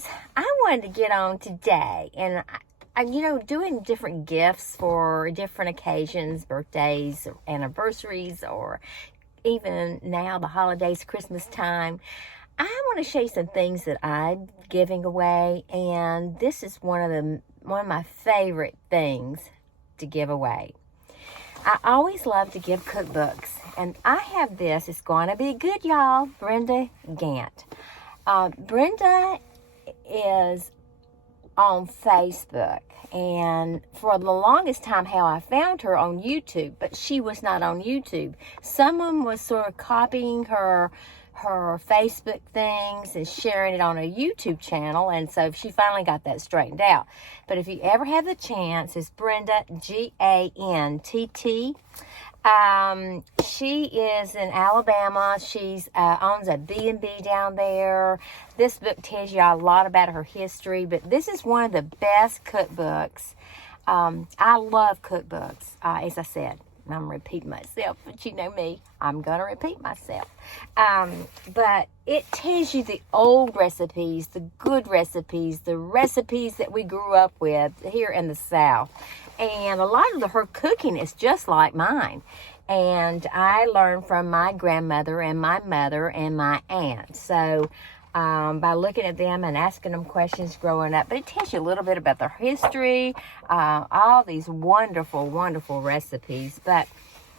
guys, I wanted to get on today and doing different gifts for different occasions, birthdays, anniversaries, or even now the holidays, Christmas time. I want to show you some things that I'm giving away, and this is one of my favorite things to give away. I always love to give cookbooks, and I have this. It's going to be good, y'all. Brenda Gantt. Brenda is on Facebook, and for the longest time how I found her on YouTube, but she was not on YouTube. Someone was sort of copying her Facebook things and sharing it on a YouTube channel, and so she finally got that straightened out. But if you ever have the chance, it's Brenda, Gantt. She is in Alabama. She owns a B&B down there. This book tells you a lot about her history, but this is one of the best cookbooks. I love cookbooks, as I said. I'm repeating myself, but you know me, I'm going to repeat myself. But it tells you the old recipes, the good recipes, the recipes that we grew up with here in the South. And a lot of her cooking is just like mine. And I learned from my grandmother and my mother and my aunt. So by looking at them and asking them questions growing up. But it tells you a little bit about their history, all these wonderful, wonderful recipes. But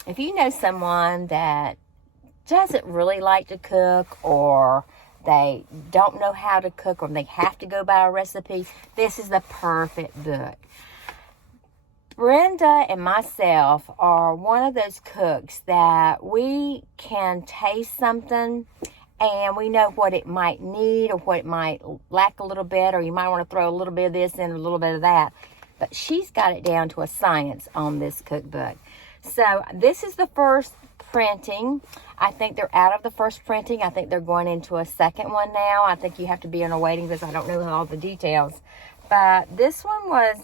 if you know someone that doesn't really like to cook, or they don't know how to cook, or they have to go by a recipe, this is the perfect book. Brenda and myself are one of those cooks that we can taste something and we know what it might need or what it might lack a little bit, or you might want to throw a little bit of this in, a little bit of that. But she's got it down to a science on this cookbook. So this is the first printing. I think they're out of the first printing. I think they're going into a second one now. I think you have to be on a waiting list. I don't know all the details. But this one was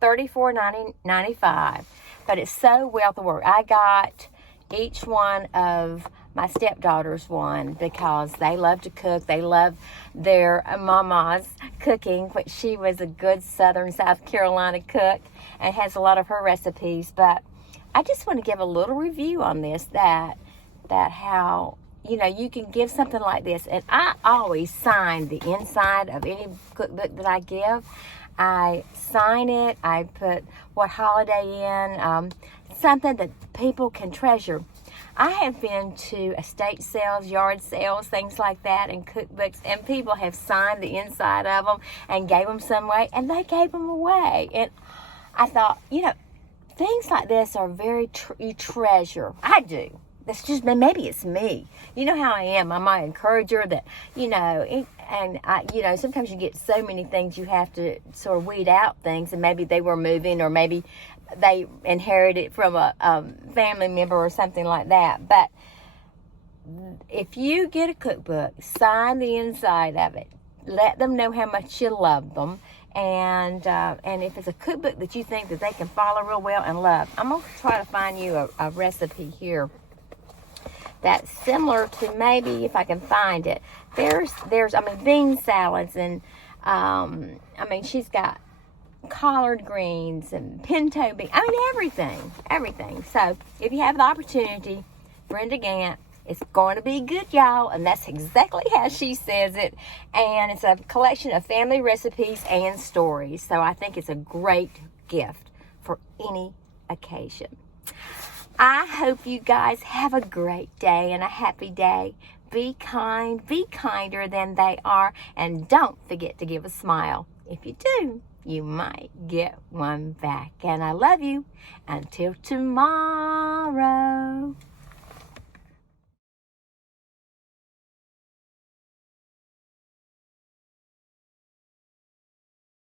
$34.95. But it's so well worth. I got each one of my stepdaughters one because they love to cook. They love their mama's cooking, which she was a good Southern South Carolina cook and has a lot of her recipes. But I just want to give a little review on this, that how, you can give something like this. And I always sign the inside of any cookbook that I give. I sign it. I put what holiday in, something that people can treasure. I have been to estate sales, yard sales, things like that, and cookbooks, and people have signed the inside of them and gave them some way, and they gave them away. And I thought, things like this are very you treasure. I do. That's just, maybe it's me. You know how I am. I'm an encourager that, sometimes you get so many things you have to sort of weed out things, and maybe they were moving, or maybe they inherited it from a family member or something like that. But if you get a cookbook, sign the inside of it. Let them know how much you love them. And if it's a cookbook that you think that they can follow real well and love, I'm going to try to find you a recipe here that's similar to, maybe if I can find it. There's bean salads, and she's got collard greens and pinto beans. Everything. So if you have the opportunity, Brenda Gantt, it's going to be good, y'all. And that's exactly how she says it. And it's a collection of family recipes and stories. So I think it's a great gift for any occasion. I hope you guys have a great day and a happy day. Be kind, be kinder than they are, and don't forget to give a smile. If you do, you might get one back. And I love you. Until tomorrow.